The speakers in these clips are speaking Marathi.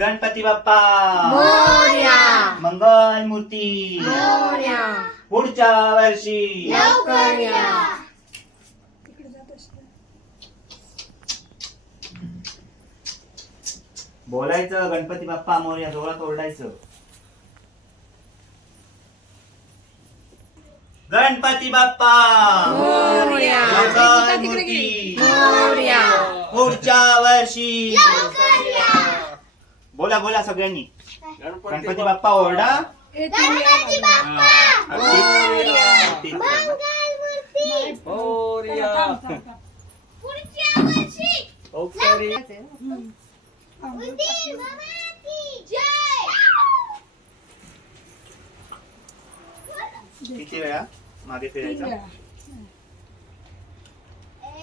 गणपती बाप्पा. मोरया. मंगल मूर्ती मोरया. पुढच्या वर्षी. लवकर या बोलायचं गणपती बाप्पा मोर्या जोरात ओरडायचं. गणपती बाप्पा. मोरया. मंगल मूर्ती मोरया. पुढच्या वर्षी. बोला बोला सगळ्यांनी. गणपती बाप्पा ओरडा. गणपती बाप्पा! अगदी. मंगल मूर्ती पुढच्या वर्षी उंदीर मामाची जय! किती वेळा मागे फिरायचा?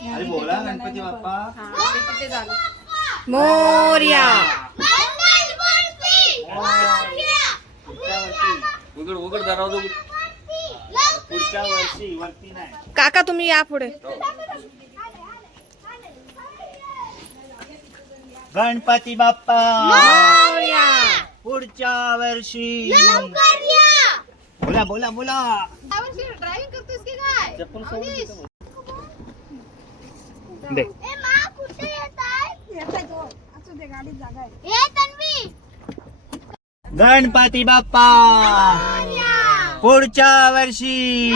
अरे बोला गणपती बाप्पा. मोरया मंगल मूर्ती मोरया. पुढच्या वर्षी उघड उघड दरवाजा उघड. पुढच्या वर्षी वरती नाही. काका तुम्ही या पुढे. गणपती बाप्पा! मोरया पुढच्या वर्षी! लवकर या! बोला बोला बोला! ड्रायव्हिंग करतोस की काय? चप्पल अवनीश, दे. ए मा कुठे येत आहे. ए तन्वी गणपती बाप्पा. पुढच्या वर्षी.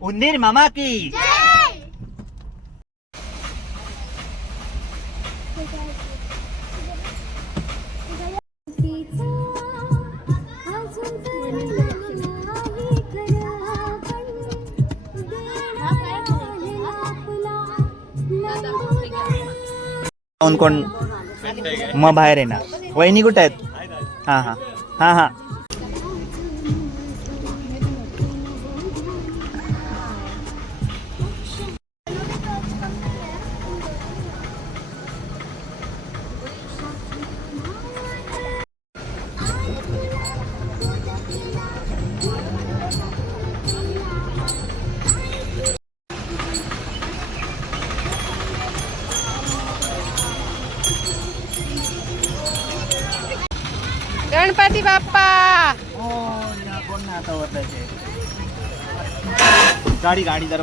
उंदीर मामा की. कोण कोण? मग बाहेर येणार. वहिनी कुठे आहेत? हां हां. हां हां. गणपती बाप्पा! कोण ना आता ओरडायचे गाडी गाडी जर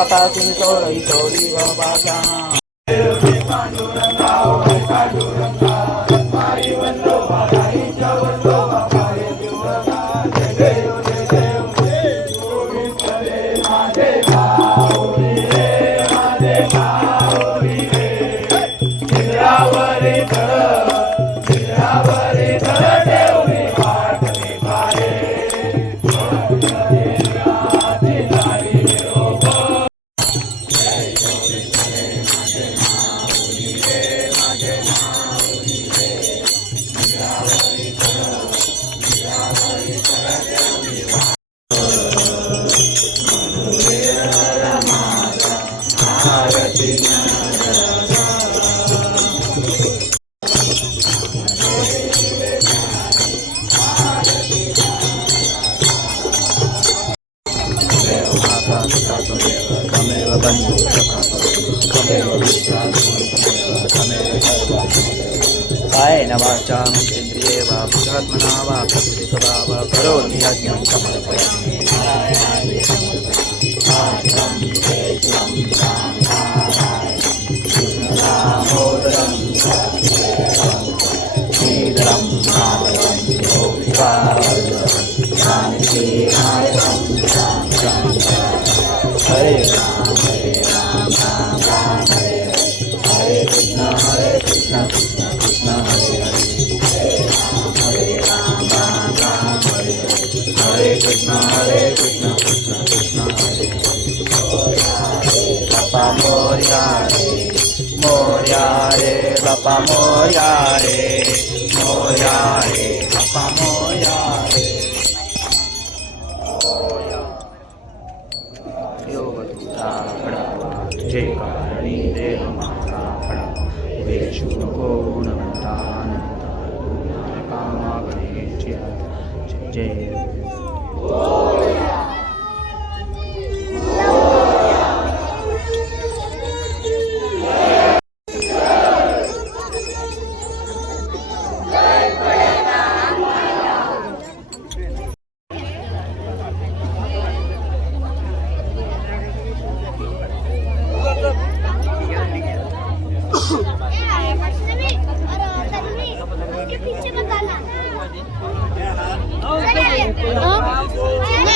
पैशापासून चोरी चोरी बाबाचा कायेन वाचा मन्त्रिन्द्रिये वा बुद्धात्मना वा प्रकृति स्वभाव करोमि यज्ञं समर्पयामि श्रीधरं मोर्या रे मोर्या रे बापा मोर्या रे मोर्या रे बापा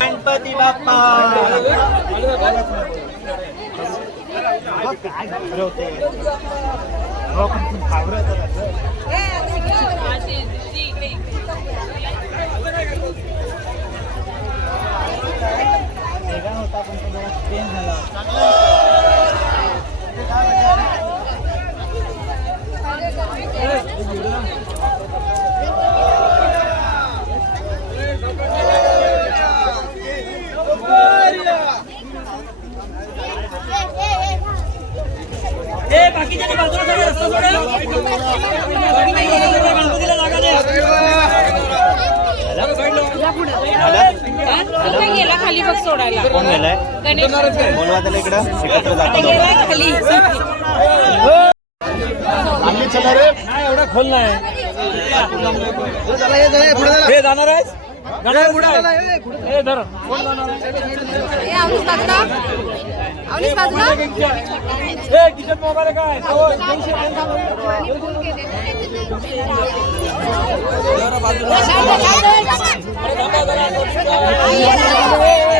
गणपती बाप्पा आता गेला खाली बघ सोडायला. कोण गेलाय? बोलवा त्याला इकडं. एकत्र जातो गेला खाली. आम्ही चला रे. एवढा खोल नाही. हे जाणार आहेस? बाजूला. बाजूला. मोबाईल आहे. काय तो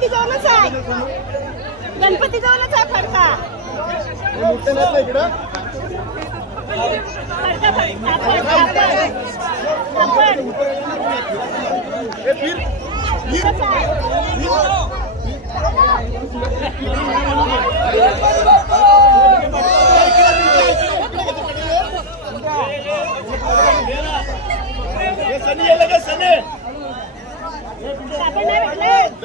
बायला पाय दुखायला. गणपती जवळच आहे फडका फडका आपण हे फिर इथंच आहे. हे सनी यायला का सनी आपण नाही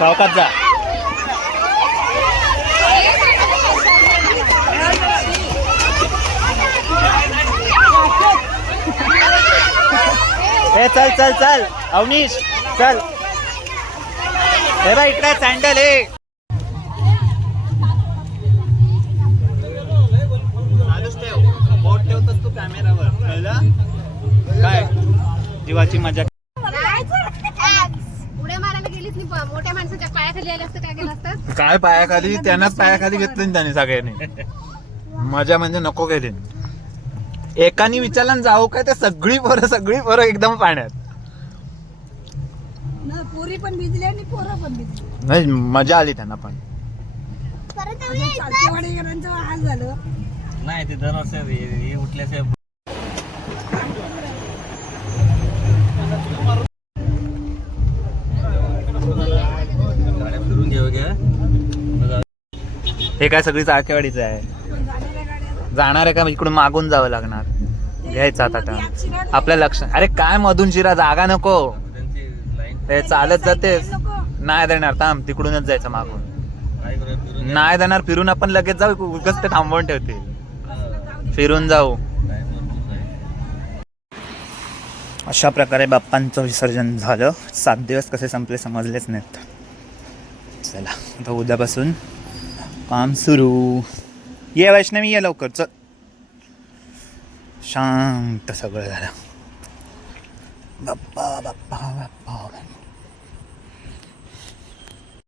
चौकात जा. ए चल चल चल. अवनीश चल. हे बा इकडे सँडल हे. बोट तू कॅमेरावर काय? जीवाची मजा पायाखाली आले असतं काय केलं असतं? काय पायाखाली? त्यांनाच पायाखाली घेतलं त्यांनी सगळ्यांनी. मजा म्हणजे नको गेली एकाने विचारलं ना जाऊ काय? ते सगळी पोरं सगळी पोरं एकदम पाण्यात. पुरी पण भिजली आणि पोरं पण भिजली. नाही मजा आली त्यांना पण. चालतेवाडीकरांचं हाल झालं. नाही ते दरवर्षी उठल्याचे गाड्या हे काय सगळीच चाळकेवाडीचं आहे. जाणार आहे का इकडून मागून जावं लागणार? घ्यायचं आता आता आपल्या लक्ष अरे काय मधून शिरा जागा नको. ते चालत जातेस. नाही देणार थांब तिकडूनच जायचं मागून. नाही देणार फिरून आपण लगेच जाऊ उगच ते थांबवून ठेवते फिरून जाऊ. अशा प्रकारे बाप्पांचं विसर्जन झालं. सात दिवस कसे संपले समजलेच नाहीत. चला आता उद्यापासून काम सुरू. ये वैष्णवी ये लवकर चल. शांत सगळं झालं. बाप्पा बाप्पा बाप्पा.